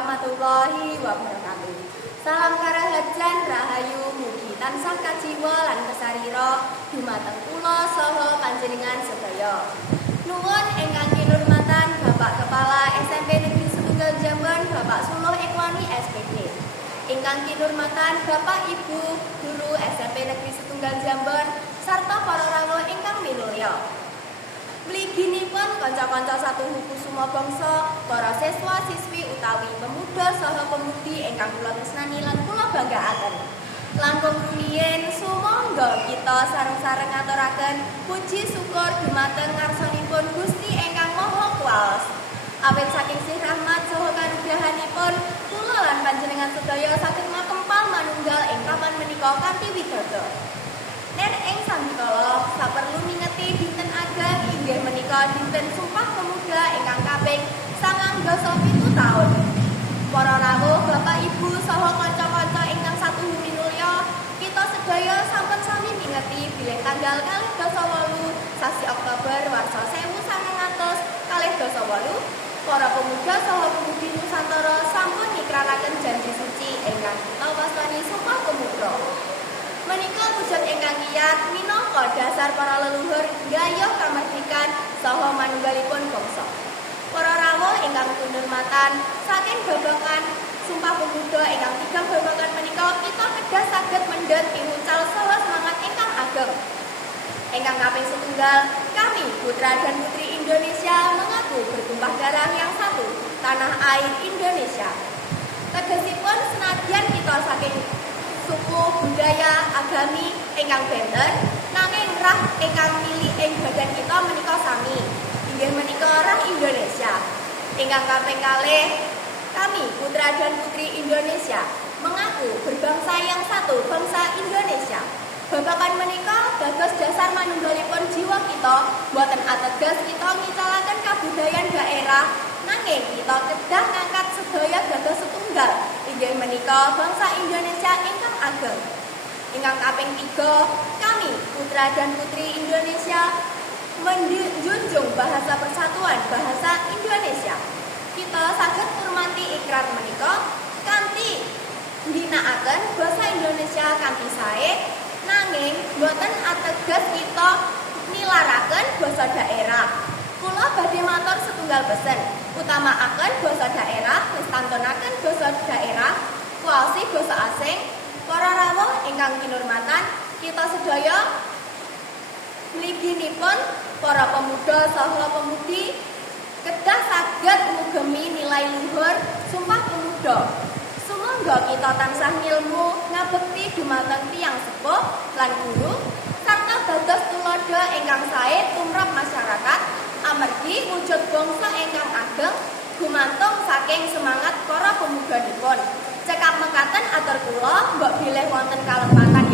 warahmatullahi wabarakatuh. Salam karahajan rahayu mugi tansah kajiwa lan kesarira dumateng kula saha panjenengan sedaya. Nuwun ingkang kinurmatan Bapak Kepala SMP Negeri Setunggal Jamban Bapak Suluh Ikhwani SPD. Ingkang kinurmatan Bapak Ibu Guru SMP Negeri Setunggal Jamban sarta para rawuh ingkang minulya. Mliginipun kanca-kanca satu kusuma bangsa, para siswa siswi utawi pemuda saha pemudi ingkang kula tresnani lan kula banggaaken. Langkung rumiyin sumangga kita sareng-sareng ngaturaken puji syukur dumateng ngarsanipun Gusti ingkang Maha Kuwas. Awit saking sih rahmat saha kanugrahanipun kula lan panjenengan sedaya saged makempal manunggal ing papan menika kanthi widodo. Nen ing sambikala saperlu mingeti dinten ageng inggih menika dinten Sumpah Pemuda ingkang kaping 97 taun. Para rawuh, Bapak Ibu saha kanca-kanca ingkang satuhu minulya, kita sedaya sampun sami mingeti bilih tanggal 28 sasi Oktober warsa 1928 para pemuda saha pemudi Nusantara sampun ngikraraken janji suci ingkang kita wastani Sumpah Pemuda. Menika wujud ingkang kiyat minangka dasar para leluhur gayuh kamardikan saha manunggalipun bangsa. Para rawuh ingkang kinurmatan saking babagan Sumpah Pemuda ingkang tigang babagan menika kita kedah saged mendhet piwucal saha semangat ingkang ageng. Ingkang kaping setunggal, kami putra dan putri Indonesia mengaku bertumpah darah yang satu, tanah air Indonesia. Tegesipun senadyan kita saking suku, budaya, agami ingkang benten, nanging rah ingkang mili ing badan kita menika sami. Inggih menika rah Indonesia. Ingkang kaping kalih, kami putra dan putri Indonesia mengaku berbangsa yang satu, bangsa Indonesia. Babagan menika dados dasar manunggalipun jiwa kita, boten ateges kita ngicalaken kabudayan daerah, nanging kita kedah ngangkat sedaya dados setunggal. Inggih menika bangsa Indonesia ingkang ageng. Ingkang kaping 3, kami putra dan putri Indonesia menjunjung bahasa persatuan bahasa Indonesia. Kita saged ngurmati ikrar menika kanthi ngginakaken basa Indonesia kanthi sae, nanging boten ateges kita nilaraken basa daerah. Kula badhe matur setunggal pesen, utamakaken basa daerah, lestantunaken basa daerah, kuasi basa asing. Para rawuh ingkang kinurmatan, kita sedaya mliginipun para pemuda saha pemudi kedah saged ngugemi nilai luhur Sumpah Pemuda. Sumangga kita tansah ngilmu ngabekti dumateng tiyang sepuh lan guru sarta dados tulodo ingkang sae tumrap masyarakat. Amargi wujud bangsa ingkang ageng gumantung saking semangat para pemudanipun. Cekap mekaten atur kula mbok bilih wonten kalepatan